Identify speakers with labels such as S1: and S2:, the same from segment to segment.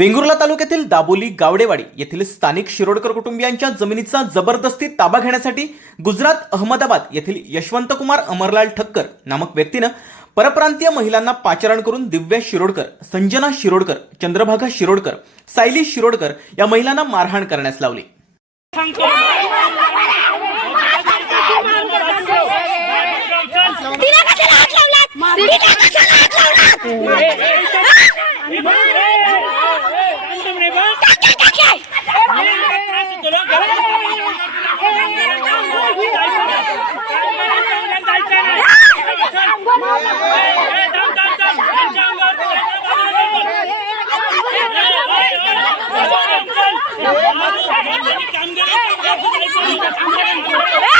S1: वेंगुर्ला तालुक्यातील दाबोली गावडेवाडी येथील स्थानिक शिरोडकर कुटुंबियांच्या जमिनीचा जबरदस्ती ताबा घेण्यासाठी गुजरात अहमदाबाद येथील यशवंतकुमार अमरलाल ठक्कर नामक व्यक्तीनं परप्रांतीय महिलांना पाचारण करून दिव्या शिरोडकर संजना शिरोडकर चंद्रभागा शिरोडकर सायली शिरोडकर या महिलांना मारहाण करण्यास लावली
S2: तिला कशाला हात लावलात तिला कशाला हात लावलात टाके, टाके. मारला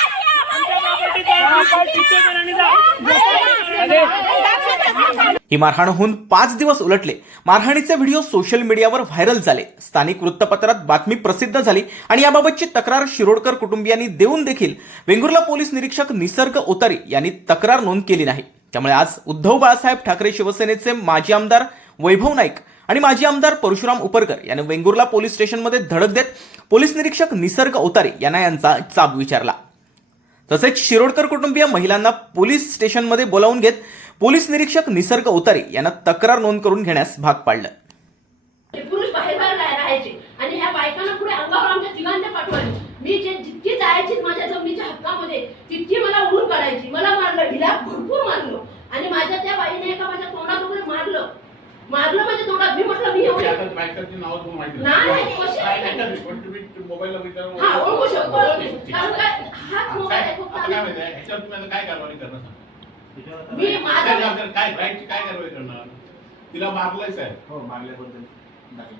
S1: ही मारहाण होऊन पाच दिवस उलटले. मारहाणीचे व्हिडिओ सोशल मीडियावर व्हायरल झाले. स्थानिक वृत्तपत्रात बातमी प्रसिद्ध झाली आणि याबाबतची तक्रार शिरोडकर कुटुंबियांनी देऊन देखील वेंगुर्ला पोलीस निरीक्षक निसर्ग ओतारी यांनी तक्रार नोंद केली नाही. त्यामुळे आज उद्धव बाळासाहेब ठाकरे शिवसेनेचे माजी आमदार वैभव नाईक आणि माजी आमदार परशुराम उपरकर यांनी वेंगुर्ला पोलीस स्टेशनमध्ये धडक देत पोलीस निरीक्षक निसर्ग ओतारे यांना यांचा चाप विचारला. तसेच शिरोडकर कुटुंबीय महिलांना पोलीस स्टेशनमध्ये बोलावून घेत पोलीस निरीक्षक निसर्ग उतारे यांना तक्रार नोंद करून घेण्यास भाग पाडलं.
S3: पुरुष बाहेर बाहेर राहायचे. आणि ह्या बायकांना पुढे अंगावर आमच्या तिघांच्या पाठवायचे. मी जे जितकी जायची माझ्या जमिनीच्या हक्कामध्ये तितकी मला उडून काढायची. मला मारलं हिला भरपूर मारलं. आणि माझ्या त्या बाईने एका माझ्या तोंडात वगैरे मारलं. मारलं माझ्या तोंडात मी म्हटलं मी एवढे
S4: आता बायकाची नावं तुम्हाला माहिती
S3: नाही, कशी
S4: नाही,
S3: नाही?
S4: नाही, पण तुम्ही मोबाईलला विचारून
S3: हा ओळखू शकतो. कारण काय मोबाईल आहे फक्त
S4: आता काय
S3: आम्ही-
S4: माहिती आहे ह्याच्यावर तुम्ही आता काय कारवाई करणार सांगा?
S3: मी माझा
S4: काय काय- काय राईटची काय कारवाई करणार तिला मारलंयच आहे
S5: हो मारल्याबद्दल नाही.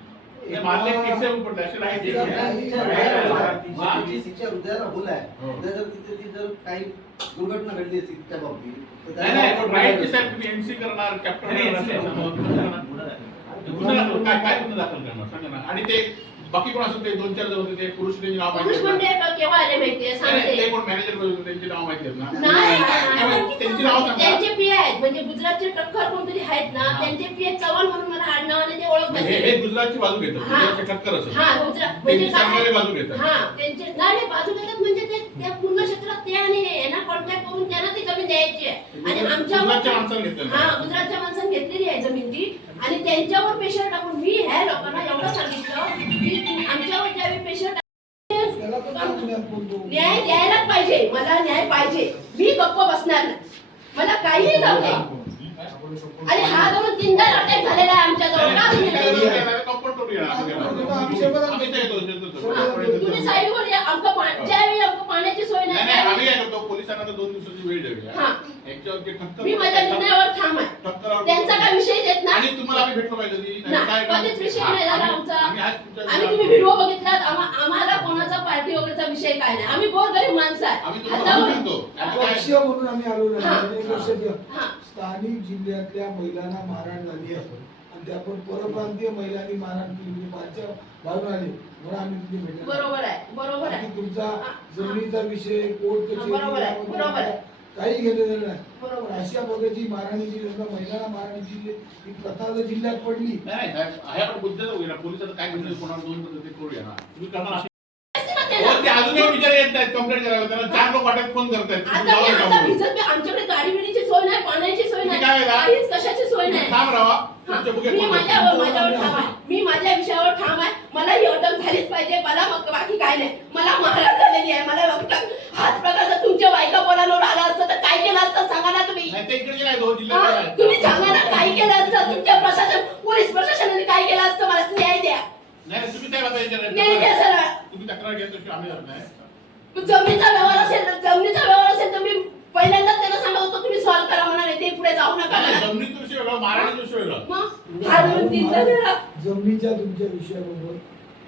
S4: हा?
S5: तिच्या हृदयाला भूल आहे.
S4: हो.
S5: उद्या जर तिथे ती जर काही दुर्घटना घडली असती त्या बाबतीत तर
S4: काय गुन्हा दाखल करणार? सांगा ना. आणि ते बाकी कोण असं ते दोन चार जण होते ते पुरुष त्यांची नाव
S3: पुरुष
S4: माहिती
S3: म्हणजे? केव्हा आले माहितीये
S4: ते कोण मॅनेजर होते त्यांची नाव माहिती आहेत ना?
S3: नाही
S4: त्यांची नाव सांगा.
S3: त्यांचे पी आहेत म्हणजे गुजरातचे टक्कर कोणतरी आहेत ना त्यांचे पी आहेत चव्हाण म्हणून मला आडनावाने ते ओळखतात.
S4: हे हे गुजरातची बाजू घेतात
S3: हा.
S4: गुजरातचे ठक्कर असं
S3: हा गुजरात म्हणजे
S4: सांगणारे
S3: काय
S4: बाजू घेतात.
S3: हा त्यांचे नाही नाही, बाजू देतात म्हणजे ते त्या पूर्ण क्षेत्रात ते आणि हे यांना कॉन्टॅक्ट करून त्यांना ती जमीन द्यायची आहे. आणि आमच्या
S4: घेतलेलं
S3: हा
S4: आहे.
S3: गुजरातच्या माणसाने घेतलेली आहे जमीन ती. आणि त्यांच्यावर प्रेशर टाकून मी ह्या न्याय द्यायलाच पाहिजे मला न्याय पाहिजे मी गप्प बसणार नाही मला काहीही जाऊ दे आणि हा दोन तीनदा अटॅक झालेला आहे आमच्या जवळ का तुम्ही
S4: काय
S3: नाही?
S4: नाही, नाही.
S3: हा, तुम्ही साईडवर या आमचं पा- ज्यावेळी आमचं पाण्याची सोय
S4: नाही
S3: नाही
S4: नाही पोलिसांना तर दोन दिवसाची वेळ
S3: हा.
S4: ठक्कर
S3: मी माझ्या निर्णयावर ठाम आहे. त्यांचा काय विषय येत ना
S4: आणि तुम्हाला आम्ही भेटलो पाहिजे? नाही,
S3: कधीच विषय नाही झाला आमचा.
S4: आम्ही
S3: तुम्ही व्हिडिओ बघितलात आम्हा- आम्हाला कोणाचा पार्टी वगैरेचा विषय काय नाही. आम्ही गोरगरीब माणसं आहे.
S6: म्हणून आम्ही आलो नाही.
S3: हा.
S6: आणि
S3: हा.
S6: स्थानिक जिल्ह्यातल्या महिलांना मारहाण झाली आहे. आणि त्या पण परप्रांतीय महिलांनी मारहाण केली म्हणजे माझ्या भावना आली म्हणून आम्ही तिथे भेटलो.
S3: बरोबर आहे बरोबर आहे.
S6: तुमचा. जमिनीचा विषय कोर्ट कचेरी
S3: बरोबर आहे, बरोबर आहे.
S6: काही देणं नाही.
S3: बरोबर.
S6: अशा प्रकारची मारहाणीची समजा महिलांना मारहाणीची जी- ही प्रथा जर जिल्ह्यात पडली
S4: नाही, नाही साहेब, आहे आपण बुद्ध होईल. पोलिसांना काय घेतलं कोणाला दोन पद्धती ते करूया ना? तुम्ही करणार असेल.
S3: असते ना
S4: हो. ते अजूनही विचार येत नाहीत. कंप्लेंट करायला त्यांना चार लोक वाटत फोन करतायत.
S3: आमच्याकडे गाडी बिडीची सोय नाही पाण्याची सोय नाही. कशाची सोय नाही.
S4: थांब राहा.
S3: मी
S4: करतो.
S3: माझ्यावर ठाम आहे. मी माझ्या विषयावर ठाम आहे. मला ही अटक झालीच पाहिजे. मला मग बाकी काय नाही. मला महाराज झालेली आहे. मला फक्त हाच प्रकार जर तुमच्या बायका बोलायला आला असतं तर काय केलं असतं सांगा ना तुम्ही. तुम्ही सांगा ना काय केलं असतं. तुमच्या प्रशासन पोलीस प्रशासनाने काय केलं असतं? मला न्याय द्या. सर.
S4: तुम्ही तक्रार घेत
S3: जमिनीचा व्यवहार असेल तर जमिनीचा व्यवहार असेल तर मी पहिल्यांदाच त्यांना सांगत होतो तुम्ही सॉल्व्ह करा म्हणाले ते पुढे जाऊ नका
S4: नाही,
S3: म्हणा.
S4: जमिनीचा विषय वेगळा महाराणीचा विषय वेगळा
S3: मग हा दोन तीन तर वेळा.
S6: जमिनीच्या तुमच्या विषयाबरोबर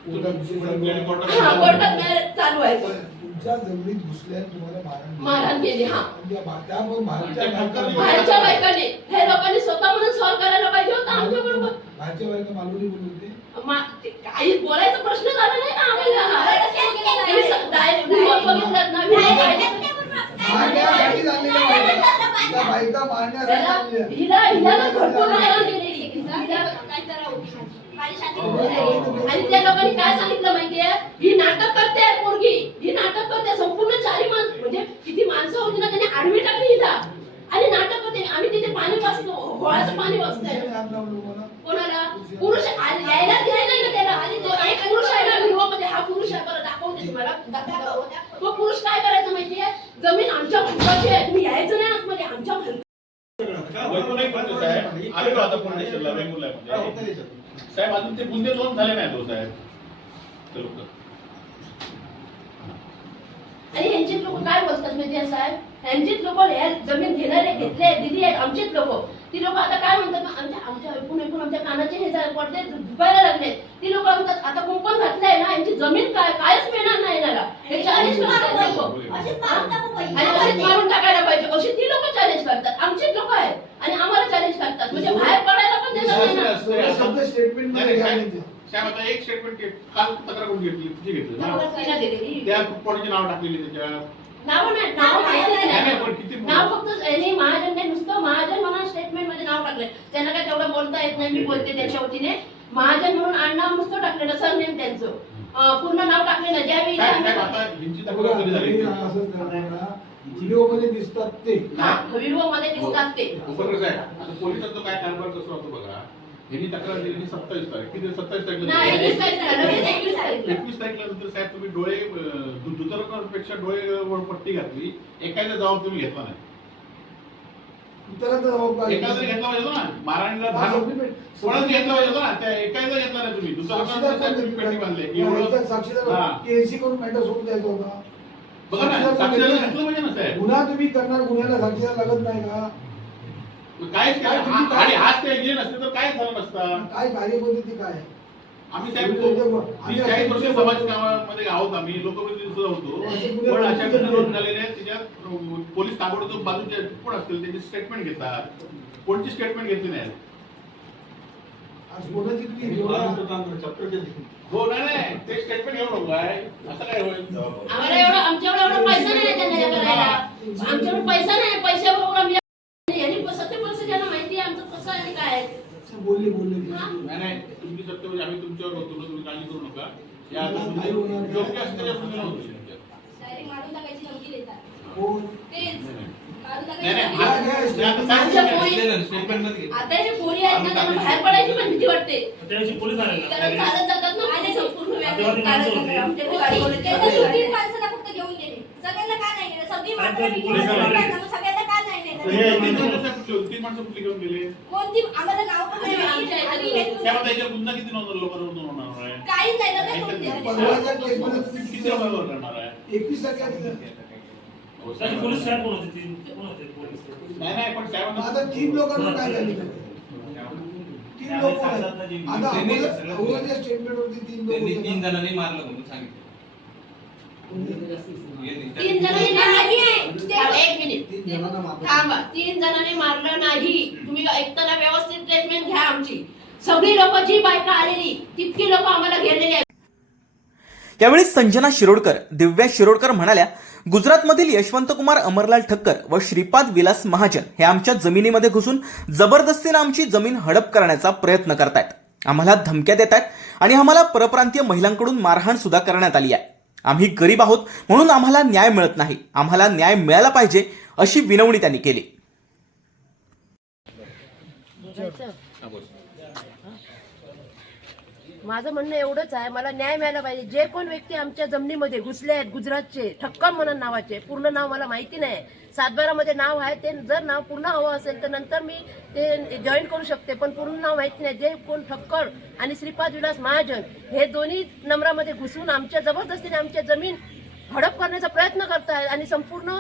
S6: कोर्टात विषय चालू आहे.
S3: हा कोर्टात मॅरेज चालू आहे
S6: पण तुमच्या जमिनीत घुसल्याने तुम्हाला मारण
S3: मारहाण केली, हा.
S6: आणि त्या बा- त्यामुळे बाहेरच्या
S4: त्या
S6: बायका-
S3: बाहेरच्या बायकांनी हे लोकांनी स्वतः म्हणून सॉल्व्ह करायला पाहिजे होतं आमच्या बरोबर
S6: बाहेरच्या बायका मालवणी बोलत होते
S3: काही बोलायचा प्रश्न झाला नाही ना आम्हाला तुम्ही स- direct व्हिडिओ बघितलात ना व्हिडिओ
S6: मारण्यासाठी झालेल्या बायका त्या बायका मारण्यासाठी
S3: त्याला-
S6: झालेल्या.
S3: हिला हिला ना भरपूर मारहाण केलेली. हिला काय करावं? आणि त्या लोकांनी काय सांगितलं माहितीये? ही नाटक करते पोरगी. ही नाटक करते संपूर्ण चारी माणसं म्हणजे किती माणसं होती ना त्यांनी आडवी टाकली हिला आणि नाटक करते आम्ही तिथे पाणी वाचतो होळाचं पाणी वाचतोय
S6: कोणी हात लावला तुम्हाला?
S3: कोणाला पुरुष आणि यायला दिलाय नाही ना त्याला आणि तो एक पुरुष आहे ना व्हिडिओमध्ये हा पुरुष आहे बरं दाखवते तुम्हाला दाखव. तो पुरुष काय करायचं माहितीये जमीन आमच्या भलकाची आहे तुम्ही यायचं नाही आतमध्ये आमच्या भलका
S4: वैकुंठ एक म्हणतो साहेब आलेलो आता पुणे स्टेशनला
S5: त्याच्यात.
S4: साहेब अजून ते बुंदे दोन झाले नाही तो साहेब. ते लोक
S3: आणि यांचीच लोक काय बोलतात माहिती आहे साहेब? यांचीच लोक जमीन घेणारे घेतले दिली आहेत आमचीच लोक. ती लोक आता काय म्हणतात आमच्या आमच्या ऐकून ऐकून आमच्या कानाचे हे जर पडदे दुखायला लागले. ती लोक म्हणतात आता कुंपण घातलंय ना यांची जमीन काय कायच मिळणार नाही याला. हे चॅलेंज करतात लोक. आणि मारून टाकायला पाहिजे. अशी ती लोक चॅलेंज करतात. आमचीच लोक आहेत आणि आम्हाला चॅलेंज करतात म्हणजे बाहेर पडायला पण देणार नाही ना
S6: सगळे शब्द स्टेटमेंटमध्ये घ्या
S4: नाही,
S6: म्हणजे.
S4: साहेब आता एक स्टेटमेंट काल तक्रार कोण घेतली? तुझी घेतली ना?
S3: तिनं दिलेली.
S4: त्या कोणाची नाव टाकलेली त्याच्या.
S3: नाव नाही नाव माहिती
S4: नाही, नाही,
S3: नाही
S4: पण किती
S3: नाव फक्त यांनी महाजनने नुसतं महाजन म्हणून स्टेटमेंटमध्ये नाव टाकलंय. त्यांना काय तेवढं बोलता येत नाही मी बोलते त्याच्या वतीने. महाजन म्हणून आडनाव नुसतं टाकलेलं सरनेम त्यांचं. अं, पूर्ण नाव टाकलेलं ज्यावेळी
S4: साहेब साहेब
S3: आम्ही-
S4: आता ह्यांची
S6: बघा,
S4: तक्रार कधी झाली?
S6: तुम्ही असं करा. व्हिडिओमध्ये दिसतात ते.
S3: हा व्हिडिओमध्ये दिसतात ते.
S4: उपकर साहेब आता पोलिसांचा काय कारभार कसं होतो बघा? तक्रार दिली सत्तावीस तारीख. किती सत्तावीस
S3: नाही एकवीस
S4: तारीख
S3: एकवीस तारीखला.
S4: एकवीस तारीखला नंतर साहेब तुम्ही डोळे दुतर्फापेक्षा डोळे वर पट्टी घातली. एखादा जबाब तुम्ही घेतला नाही.
S6: इतरांचा जबाबदारी
S4: एखादा तरी घेतला पाहिजे होता ना
S6: हा,
S4: दहा घेतला पाहिजे होता ना. त्या एकाचा घेतला नाही तुम्ही. दुसरा
S6: साक्षीदार
S4: तुम्ही पेटी बांधले.
S6: साक्षीदार
S4: हा.
S6: केसी करून मॅटर सोडून द्यायचा होता.
S4: बघा ना
S6: साक्षीदार
S4: साक्षीदार? घेतलं पाहिजे ना साहेब.
S6: गुन्हा तुम्ही करणार गुन्ह्याला साक्षीदार लागत नाही का?
S4: काय आणि हाच ते नसते तर काय झालं नसतं?
S6: काय कार्यपद्धती काय? आहे?
S4: आम्ही साहेब चाळीस वर्ष समाज कामामध्ये आहोत आम्ही लोकप्रतिनिधी सुद्धा होतो. पण अशा घटना झालेल्या आहेत त्याच्यात अं, पोलीस ताबडतोब बाजूचे कोण असतील त्यांची स्टेटमेंट घेतात. कोणची स्टेटमेंट घेतली नाही?
S6: आज कोणाची तुम्ही
S4: हो नाही नाही ते स्टेटमेंट घेऊ नको काय असं काय होईल?
S3: आम्हाला एवढं आमच्याकडे एवढा पैसा नाही त्यांना करायला आमच्याकडे पैसा नाही पैशाबरोबर आम्ही यांनी सत्य परिस्थिती यांना माहिती आहे आमचं कसं आहे आणि काय आहे.
S6: बोलले बोलले
S3: हा.
S4: नाही नाही तुम्ही सत्य म्हणजे आम्ही तुमच्यावर होतो ना, तुम्ही काळजी करू नका. या आता. योग्य होतं हा- आता
S3: हे पोरी आहेत ना त्यांना बाहेर पडायची पण भीती वाटते.
S7: पोलीस
S3: कारण चालत जातात ना संपूर्ण. आमच्या
S2: फक्त घेऊन गेले. सगळ्यांना का नाही? सगळी माणसं
S4: तीन माणसं कुठली होती? तीन माणसं कुठली घेऊन गेले?
S2: कोणती? आम्हाला नाव पण नाही.
S3: आमच्या
S2: माहिती.
S3: इथे
S2: आम्ही
S3: दोन-
S2: हेच-
S4: त्यामध्ये याच्यावर गुन्हा किती नोंदवला लोकांवर नोंदवणार आहे?
S2: काहीच नाही लगेच सोडून दिलं.
S6: परवाच्या केसमध्ये तुम्ही
S4: किती लोकांवर करणार आहे?
S6: एकवीस
S4: हो,
S7: पोलीस साहेब कोण होते? तीन कोण होते? पोलीस
S4: नाही नाही पण साहेबांना
S6: आता तीन लोकांवर काय झाले? तीन लोक आहेत. आता
S8: त्यांनी-
S6: अगोदर- अगोदरच्या स्टेटमेंट होती तीन लोक
S8: त्यांनी
S6: होते
S8: तीन
S6: ना.
S8: जणांनी मारलं म्हणून सांगितलं.
S3: तीन जणांनी नाही
S2: ते-
S3: एक मिनिट
S5: मारलं.
S3: थांबा तीन जणांनी मारलं नाही. तुम्ही ऐकताना व्यवस्थित ट्रीटमेंट घ्या आमची. सगळी लोक जी बायका आलेली तितकी लोक आम्हाला घेरलेली आहेत.
S1: यावेळी संजना शिरोडकर दिव्या शिरोडकर म्हणाल्या गुजरातमधील यशवंतकुमार अमरलाल ठक्कर व श्रीपाद विलास महाजन हे आमच्या जमिनीमध्ये घुसून जबरदस्तीनं आमची जमीन हडप करण्याचा प्रयत्न करतायत. आम्हाला धमक्या देत आहेत आणि आम्हाला परप्रांतीय महिलांकडून मारहाण सुद्धा करण्यात आली आहे. आम्ही गरीब आहोत म्हणून आम्हाला न्याय मिळत नाही. आम्हाला न्याय मिळाला पाहिजे अशी विनवणी त्यांनी केली.
S9: माझं म्हणणं एवढंच आहे मला न्याय मिळाला पाहिजे. जे कोण व्यक्ती आमच्या जमिनीमध्ये घुसले आहेत गुजरातचे ठक्कर म्हणून नावाचे पूर्ण नाव मला माहिती नाही.
S3: सातबारामध्ये नाव आहे ते जर नाव पूर्ण हवं असेल तर नंतर मी ते जॉईन करू शकते पण पूर्ण नाव माहीत नाही. जे कोण ठक्कर आणि श्रीपाद विलास महाजन हे दोन्ही नंबरामध्ये घुसून आमच्या जबरदस्तीने आमच्या जमीन हडप करण्याचा प्रयत्न करतायत आणि संपूर्ण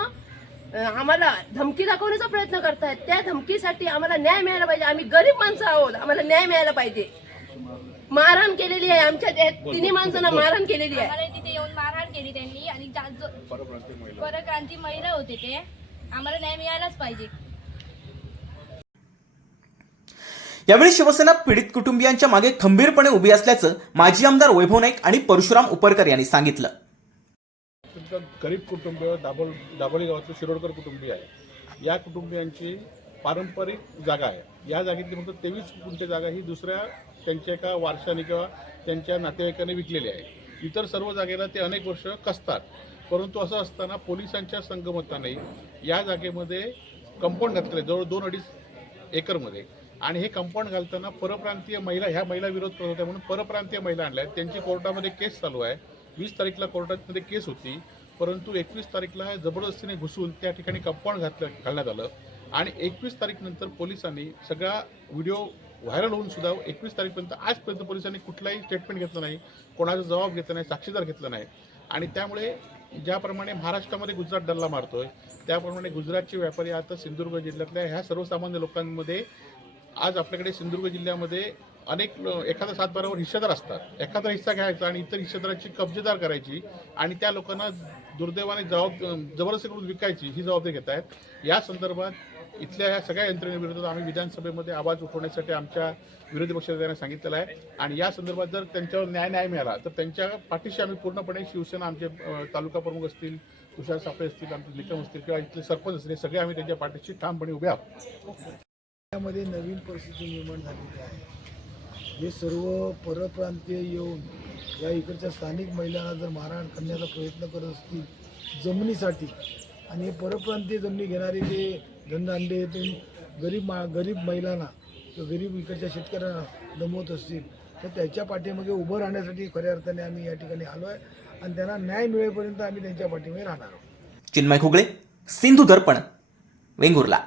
S3: अं, आम्हाला धमकी दाखवण्याचा प्रयत्न करतायत. त्या धमकीसाठी आम्हाला न्याय मिळायला पाहिजे. आम्ही गरीब माणसं आहोत. आम्हाला न्याय मिळायला पाहिजे. मारहाण केलेली आहे आमच्या तिन्ही माणसांना मारहाण केलेली आहे.
S9: तिथे येऊन मारहाण केली त्यांनी आणि परक्रांती महिला होते ते. आम्हाला न्याय मिळायलाच पाहिजे.
S1: यावेळी शिवसेना पीडित कुटुंबियांच्या मागे खंबीरपणे उभी असल्याचं माजी आमदार वैभव नाईक आणि परशुराम उपरकर यांनी सांगितलं.
S4: गरीब कुटुंब दाभोळ दाभोळी गावातलं शिरोडकर कुटुंबीय आहे. या कुटुंबियांची पारंपरिक जागा आहे. या जागेतली फक्त तेवीस गुंठे जागा ही दुसऱ्या त्यांच्या एका वारशाने किंवा त्यांच्या नातेवाईकाने विकलेली आहे. इतर सर्व जागेला ते अनेक वर्ष कसतात. परंतु असं असताना पोलिसांच्या संगमताने या जागेमध्ये कंपाऊंड घातलेलं आहे जवळ दोन अडीच एकरमध्ये. आणि हे कंपाऊंड घालताना परप्रांतीय महिला ह्या महिला विरोध करत होत्या म्हणून परप्रांतीय महिला आणल्या. आहेत त्यांची कोर्टामध्ये केस चालू आहे. वीस तारीखला कोर्टामध्ये केस होती. परंतु एकवीस तारीखला जबरदस्तीने घुसून त्या ठिकाणी कंपाऊंड घातलं घालण्यात आलं. आणि एकवीस तारीखनंतर पोलिसांनी सगळा व्हिडिओ व्हायरल होऊन सुद्धा एकवीस तारीखपर्यंत आजपर्यंत पोलिसांनी कुठलाही स्टेटमेंट घेतलं नाही. कोणाचा जबाब घेतला नाही साक्षीदार घेतला नाही. आणि त्यामुळे ज्याप्रमाणे महाराष्ट्रामध्ये गुजरात डल्ला मारतोय त्याप्रमाणे गुजरातचे व्यापारी आता सिंधुदुर्ग जिल्ह्यातल्या ह्या सर्वसामान्य लोकांमध्ये आज आपल्याकडे सिंधुदुर्ग जिल्ह्यामध्ये अनेक एखाद्या सातबारावर हिस्सेदार असतात. एखादा हिस्सा घ्यायचा आणि इतर हिस्सेदाराची कब्जेदार करायची आणि त्या लोकांना दुर्दैवाने जबाब जबरदस्ती करून विकायची ही जबाबदारी घेत आहेत या संदर्भात इथल्या या सगळ्या यंत्रणेविरोधात आम्ही विधानसभेमध्ये आवाज उठवण्यासाठी आमच्या विरोधी पक्षाने सांगितलेलं आहे. आणि या संदर्भात जर त्यांच्यावर न्याय न्याय मिळाला तर त्यांच्या पाठीशी आम्ही पूर्णपणे शिवसेना आमचे तालुका प्रमुख असतील तुषार सापळे असतील आमचे निकम असतील किंवा इथले सरपंच असतील सगळे आम्ही त्यांच्या पाठीशी ठामपणे उभे आहोत.
S6: त्यामध्ये नवीन परिस्थिती निर्माण झालेली आहे. हे सर्व परप्रांतीय येऊन या इकडच्या स्थानिक महिलांना जर मारहाण करण्याचा प्रयत्न करत असतील जमिनीसाठी आणि परप्रांतीय जमिनी घेणारे जे धनदांडे ते गरीब मा गरीब महिलांना किंवा गरीब इकडच्या शेतकऱ्यांना दमवत असतील तर त्याच्या पाठीमागे उभं राहण्यासाठी खऱ्या अर्थाने आम्ही या ठिकाणी आलो आहे आणि त्यांना न्याय मिळेपर्यंत आम्ही त्यांच्या पाठीमागे राहणार आहोत.
S1: चिन्मय खुगळे सिंधू दर्पण वेंगुर्ला.